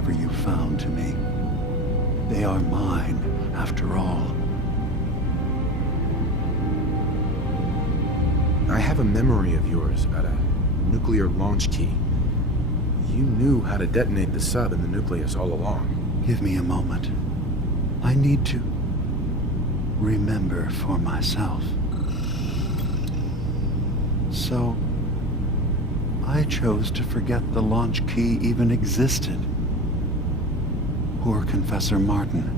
whatever you found to me. They are mine, after all. I have a memory of yours about a nuclear launch key. You knew how to detonate the sub in the nucleus all along. Give me a moment. I need to remember for myself. So, I chose to forget the launch key even existed. Poor Confessor Martin.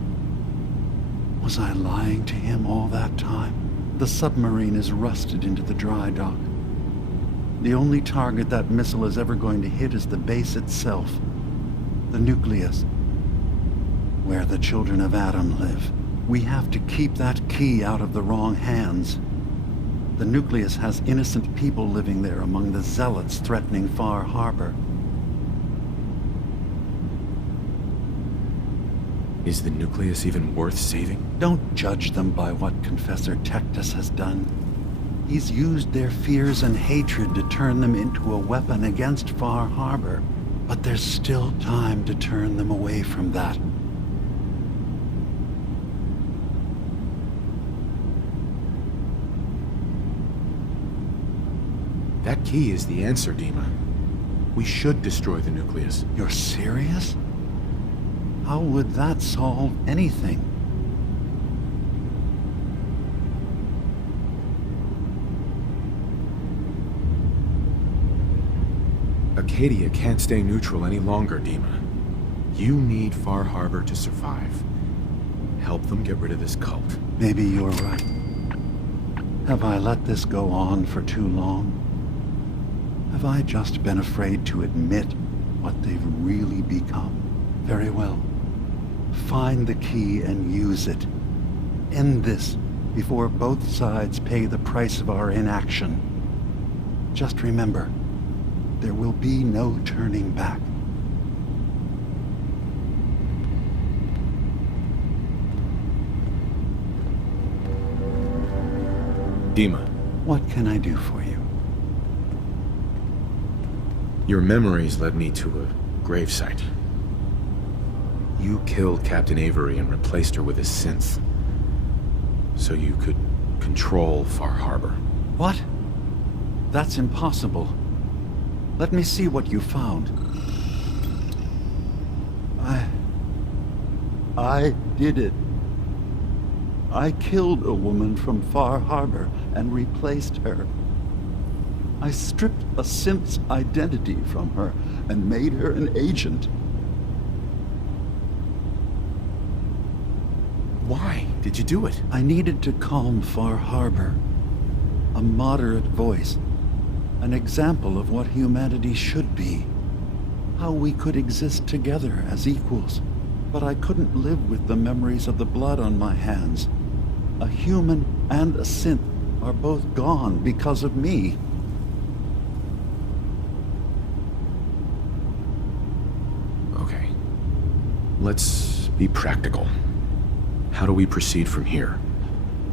Was I lying to him all that time? The submarine is rusted into the dry dock. The only target that missile is ever going to hit is the base itself, the nucleus, where the children of Adam live. We have to keep that key out of the wrong hands. The nucleus has innocent people living there among the zealots threatening Far Harbor. Is the nucleus even worth saving? Don't judge them by what Confessor Tectus has done. He's used their fears and hatred to turn them into a weapon against Far Harbor. But there's still time to turn them away from that. That key is the answer, Dima. We should destroy the nucleus. You're serious? How would that solve anything? Acadia can't stay neutral any longer, Dima. You need Far Harbor to survive. Help them get rid of this cult. Maybe you're right. Have I let this go on for too long? Have I just been afraid to admit what they've really become? Very well. Find the key and use it. End this before both sides pay the price of our inaction. Just remember, there will be no turning back. Dima. What can I do for you? Your memories led me to a gravesite. You killed Captain Avery and replaced her with a synth, so you could control Far Harbor. What? That's impossible. Let me see what you found. I did it. I killed a woman from Far Harbor and replaced her. I stripped a synth's identity from her and made her an agent. Why did you do it? I needed to calm Far Harbor. A moderate voice. An example of what humanity should be. How we could exist together as equals. But I couldn't live with the memories of the blood on my hands. A human and a synth are both gone because of me. Okay. Let's be practical. How do we proceed from here?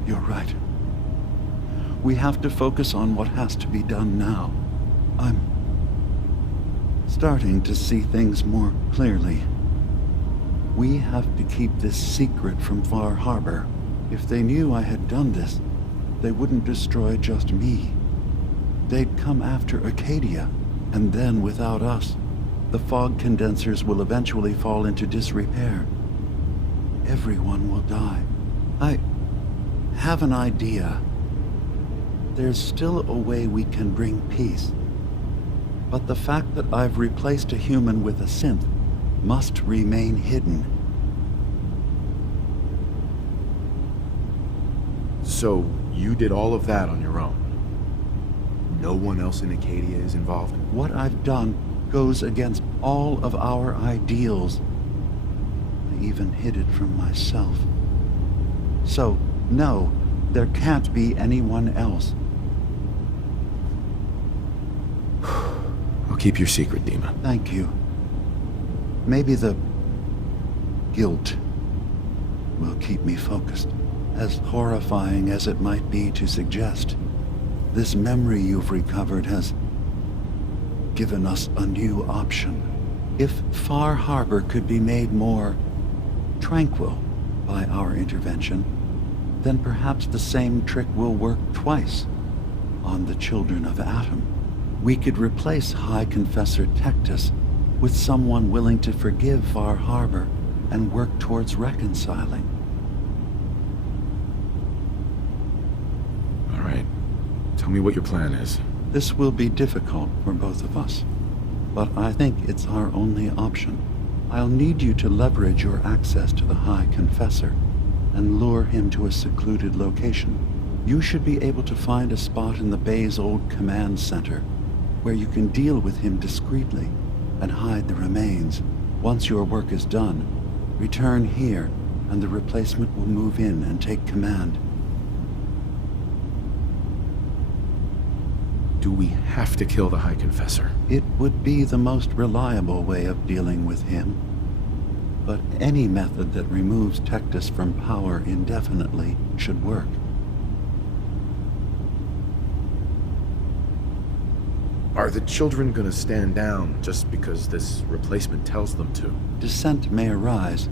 You're right. We have to focus on what has to be done now. I'm starting to see things more clearly. We have to keep this secret from Far Harbor. If they knew I had done this, they wouldn't destroy just me. They'd come after Acadia, and then without us, the fog condensers will eventually fall into disrepair. Everyone will die. I have an idea. There's still a way we can bring peace. But the fact that I've replaced a human with a synth must remain hidden. So, you did all of that on your own? No one else in Acadia is involved? What I've done goes against all of our ideals. I even hid it from myself. So, no, there can't be anyone else. I'll keep your secret, Dima. Thank you. Maybe the guilt will keep me focused. As horrifying as it might be to suggest, this memory you've recovered has given us a new option. If Far Harbor could be made more tranquil by our intervention, then perhaps the same trick will work twice on the children of Atom. We could replace High Confessor Tectus with someone willing to forgive Far Harbor and work towards reconciling. All right. Tell me what your plan is. This will be difficult for both of us, but I think it's our only option. I'll need you to leverage your access to the High Confessor and lure him to a secluded location. You should be able to find a spot in the Bay's old command center where you can deal with him discreetly and hide the remains. Once your work is done, return here and the replacement will move in and take command. Do we have to kill the High Confessor? It would be the most reliable way of dealing with him. But any method that removes Tectus from power indefinitely should work. Are the children gonna stand down just because this replacement tells them to? Dissent may arise,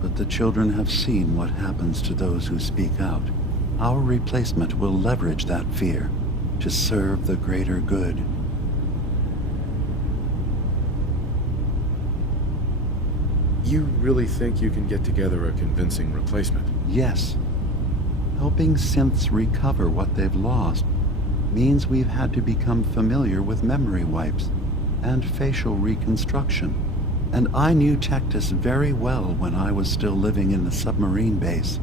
but the children have seen what happens to those who speak out. Our replacement will leverage that fear to serve the greater good. You really think you can get together a convincing replacement? Yes. Helping synths recover what they've lost means we've had to become familiar with memory wipes and facial reconstruction. And I knew Tectus very well when I was still living in the submarine base.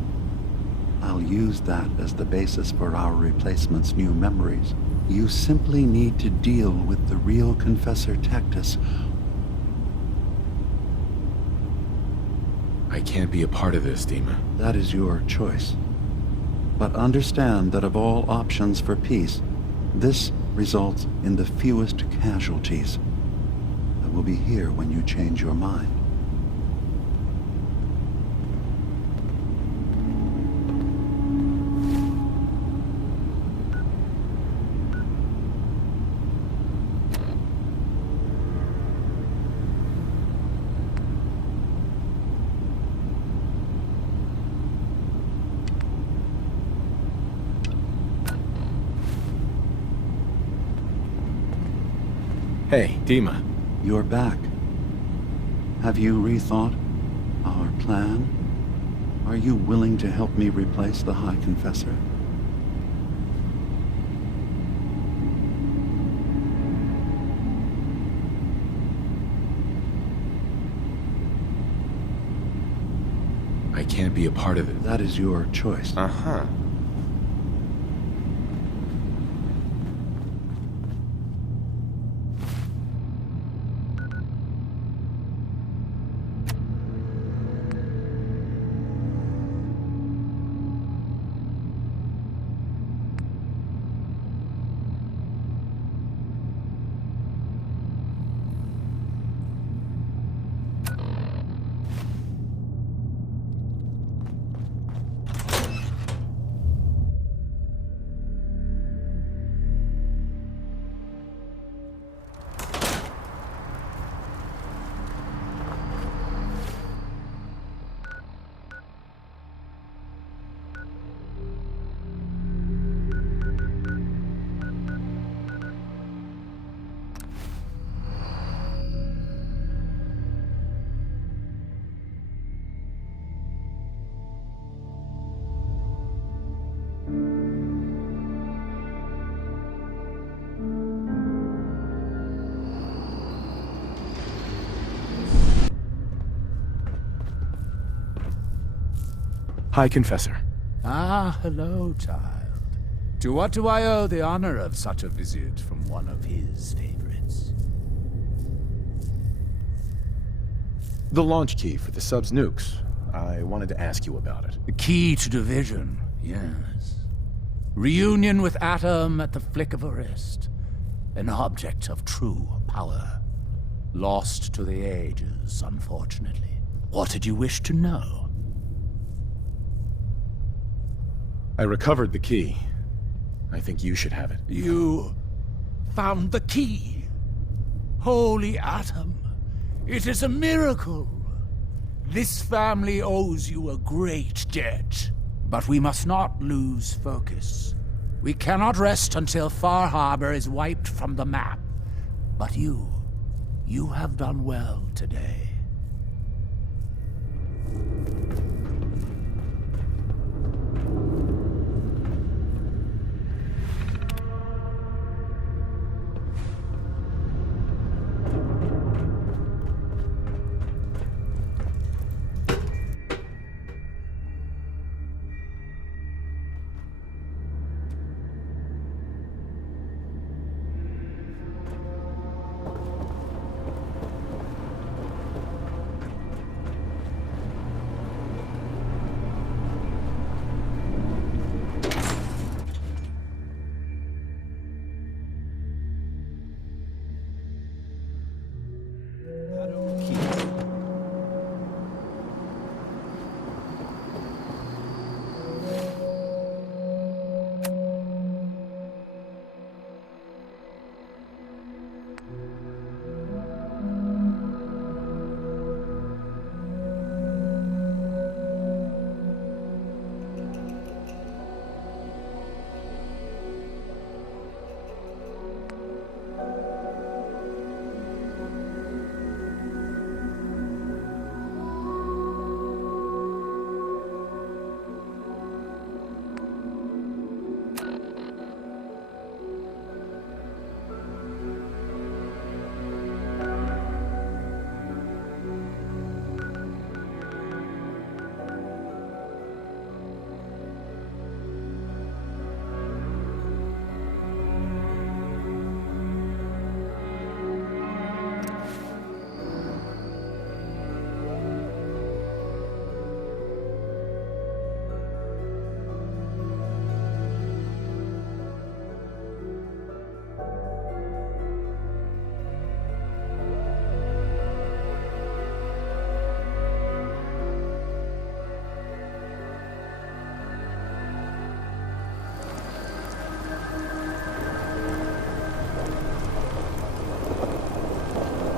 I'll use that as the basis for our replacement's new memories. You simply need to deal with the real Confessor Tectus. I can't be a part of this, Dima. That is your choice. But understand that of all options for peace, this results in the fewest casualties. I will be here when you change your mind. Hey, Dima. You're back. Have you rethought our plan? Are you willing to help me replace the High Confessor? I can't be a part of it. That is your choice. Uh-huh. High Confessor. Ah, hello, child. To what do I owe the honor of such a visit from one of his favorites? The launch key for the sub's nukes. I wanted to ask you about it. The key to division, yes. Reunion with Atom at the flick of a wrist. An object of true power. Lost to the ages, unfortunately. What did you wish to know? I recovered the key. I think you should have it. You found the key. Holy Atom. It is a miracle. This family owes you a great debt. But we must not lose focus. We cannot rest until Far Harbor is wiped from the map. But you have done well today.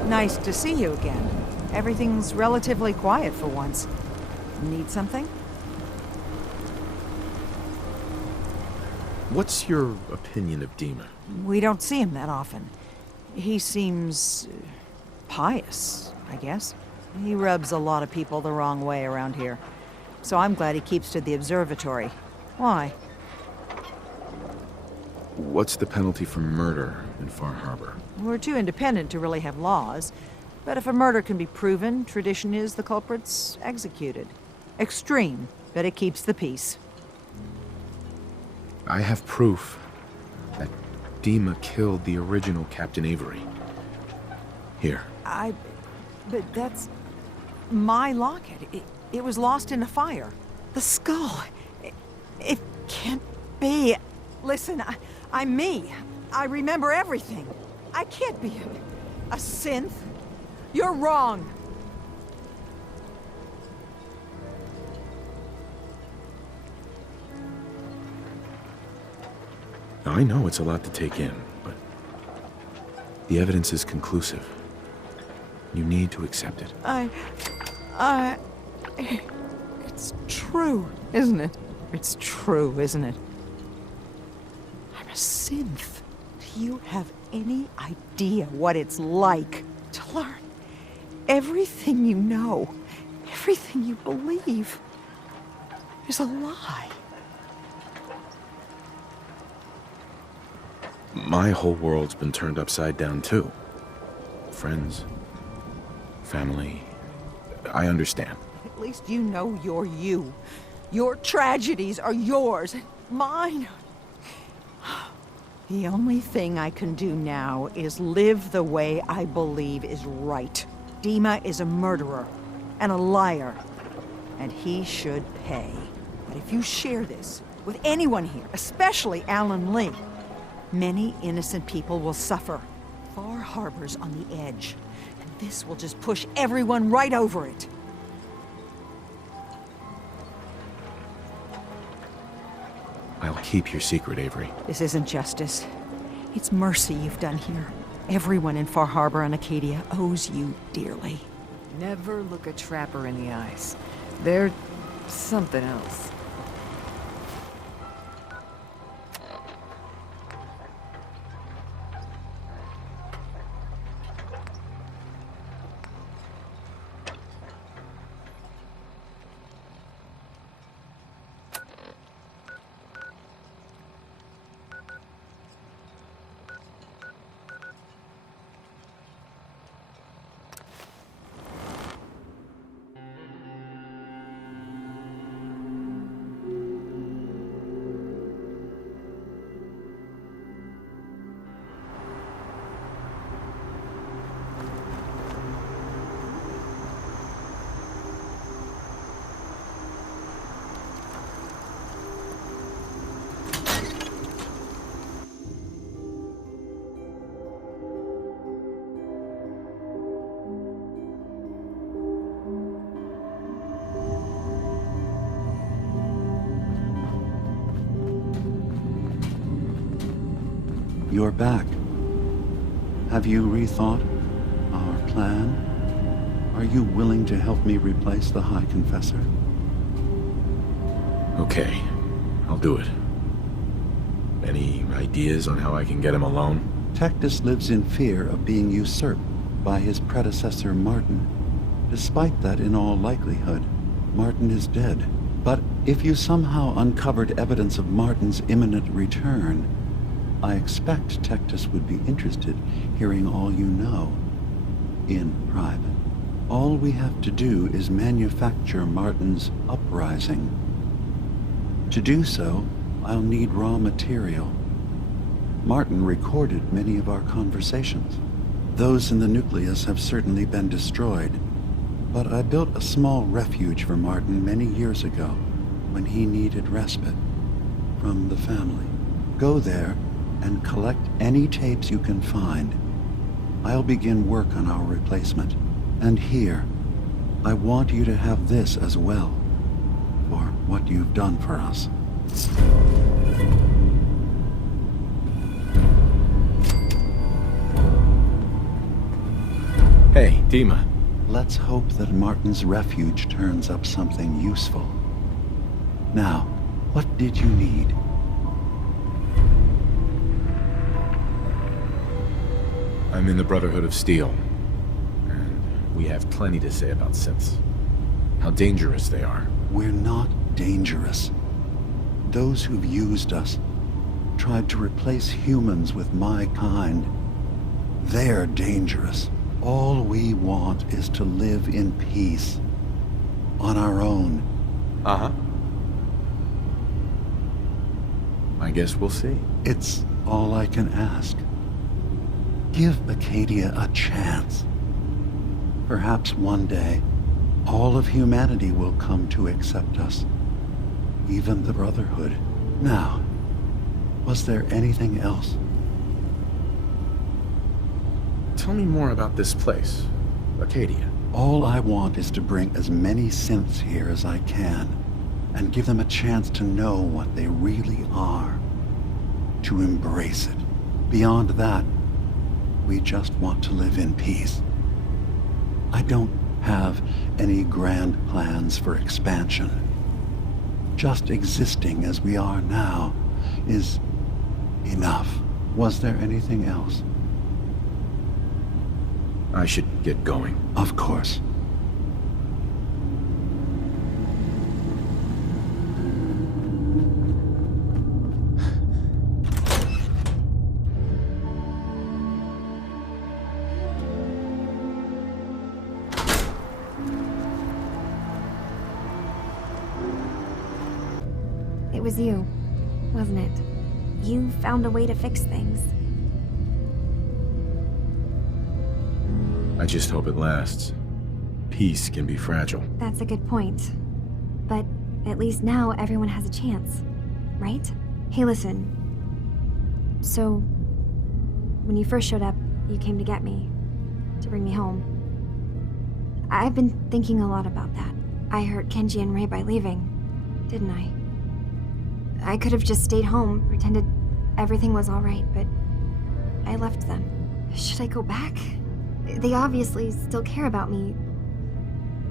Nice to see you again. Everything's relatively quiet for once. Need something? What's your opinion of Dima? We don't see him that often. He seems pious, I guess. He rubs a lot of people the wrong way around here. So I'm glad he keeps to the observatory. Why? What's the penalty for murder in Far Harbor? We're too independent to really have laws. But if a murder can be proven, tradition is the culprit's executed. Extreme, but it keeps the peace. I have proof that Dima killed the original Captain Avery. Here. But that's my locket. It was lost in a fire. The skull. It can't be. Listen, I'm me. I remember everything. I can't be a synth. You're wrong. I know it's a lot to take in, but the evidence is conclusive. You need to accept it. It's true, isn't it? It's true, isn't it? I'm a synth. Do you have any idea what it's like to learn everything you know, everything you believe is a lie? My whole world's been turned upside down too. Friends, family, I understand. At least you know you're you. Your tragedies are yours, and mine. The only thing I can do now is live the way I believe is right. Dima is a murderer and a liar, and he should pay. But if you share this with anyone here, especially Alan Lee, many innocent people will suffer. Far Harbor's on the edge, and this will just push everyone right over it. I'll keep your secret, Avery. This isn't justice. It's mercy you've done here. Everyone in Far Harbor and Acadia owes you dearly. Never look a trapper in the eyes. They're something else. You're back. Have you rethought our plan? Are you willing to help me replace the High Confessor? Okay, I'll do it. Any ideas on how I can get him alone? Tectus lives in fear of being usurped by his predecessor Martin. Despite that, in all likelihood, Martin is dead. But if you somehow uncovered evidence of Martin's imminent return, I expect Tectus would be interested hearing all you know, in private. All we have to do is manufacture Martin's uprising. To do so, I'll need raw material. Martin recorded many of our conversations. Those in the nucleus have certainly been destroyed, but I built a small refuge for Martin many years ago when he needed respite from the family. Go there and collect any tapes you can find. I'll begin work on our replacement. And here, I want you to have this as well, for what you've done for us. Hey, Dima. Let's hope that Martin's refuge turns up something useful. Now, what did you need? I'm in the Brotherhood of Steel, and we have plenty to say about synths. How dangerous they are. We're not dangerous. Those who've used us, tried to replace humans with my kind, they're dangerous. All we want is to live in peace. On our own. Uh-huh. I guess we'll see. It's all I can ask. Give Acadia a chance. Perhaps one day, all of humanity will come to accept us. Even the Brotherhood. Now, was there anything else? Tell me more about this place, Acadia. All I want is to bring as many synths here as I can, and give them a chance to know what they really are. To embrace it. Beyond that, we just want to live in peace. I don't have any grand plans for expansion. Just existing as we are now is enough. Was there anything else? I should get going. Of course. It was you, wasn't it? You found a way to fix things. I just hope it lasts. Peace can be fragile. That's a good point. But at least now everyone has a chance, right? Hey, listen. So, when you first showed up, you came to get me, to bring me home. I've been thinking a lot about that. I hurt Kenji and Ray by leaving, didn't I? I could have just stayed home, pretended everything was all right, but I left them. Should I go back? They obviously still care about me.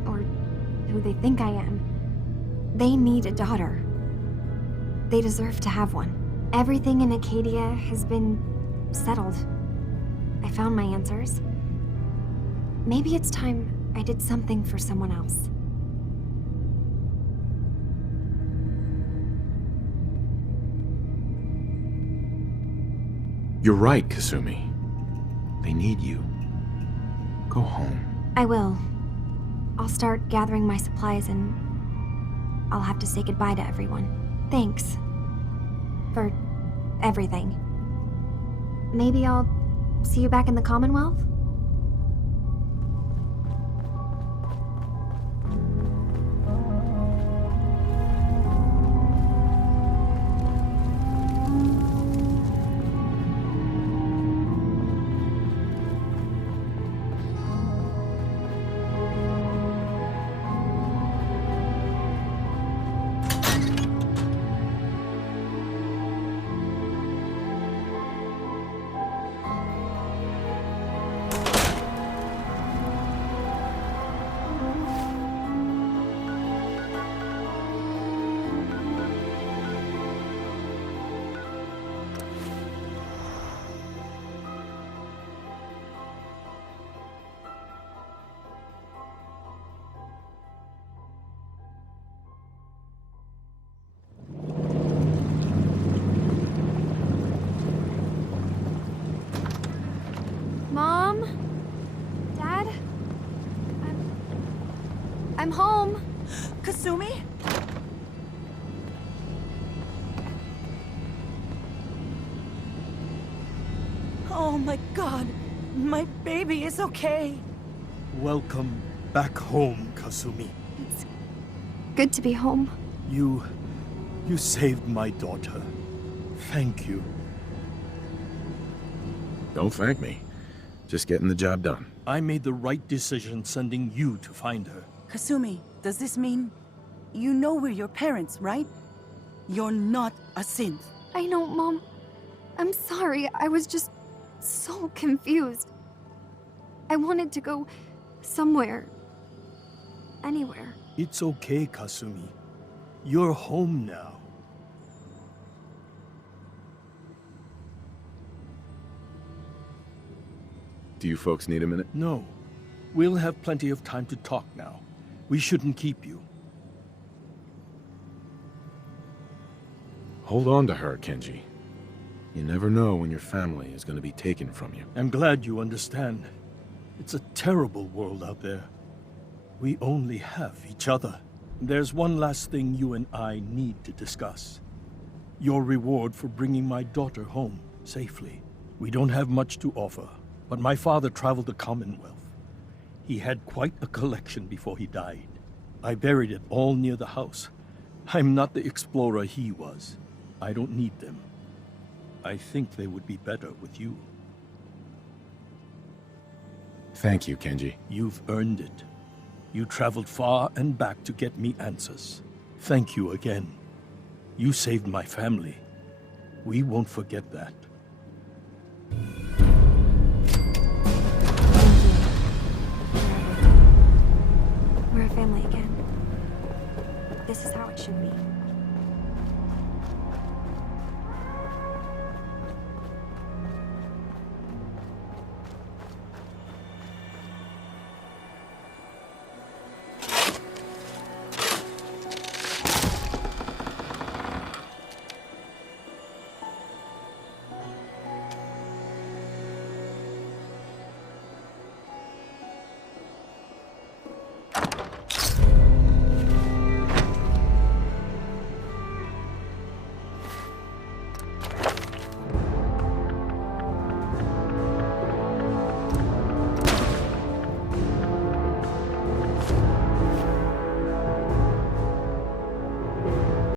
Or who they think I am. They need a daughter. They deserve to have one. Everything in Acadia has been settled. I found my answers. Maybe it's time I did something for someone else. You're right, Kasumi. They need you. Go home. I will. I'll start gathering my supplies and I'll have to say goodbye to everyone. Thanks. For everything. Maybe I'll see you back in the Commonwealth? Mom? Dad? I'm home. Kasumi? Oh my god, my baby is okay. Welcome back home, Kasumi. It's good to be home. You saved my daughter. Thank you. Don't thank me. Just getting the job done. I made the right decision sending you to find her. Kasumi, does this mean you know we're your parents, right? You're not a synth. I know, Mom. I'm sorry. I was just so confused. I wanted to go somewhere. Anywhere. It's okay, Kasumi. You're home now. Do you folks need a minute? No. We'll have plenty of time to talk now. We shouldn't keep you. Hold on to her, Kenji. You never know when your family is going to be taken from you. I'm glad you understand. It's a terrible world out there. We only have each other. There's one last thing you and I need to discuss. Your reward for bringing my daughter home safely. We don't have much to offer, but my father traveled the Commonwealth. He had quite a collection before he died. I buried it all near the house. I'm not the explorer he was. I don't need them. I think they would be better with you. Thank you, Kenji. You've earned it. You traveled far and back to get me answers. Thank you again. You saved my family. We won't forget that. We're a family again. This is how it should be.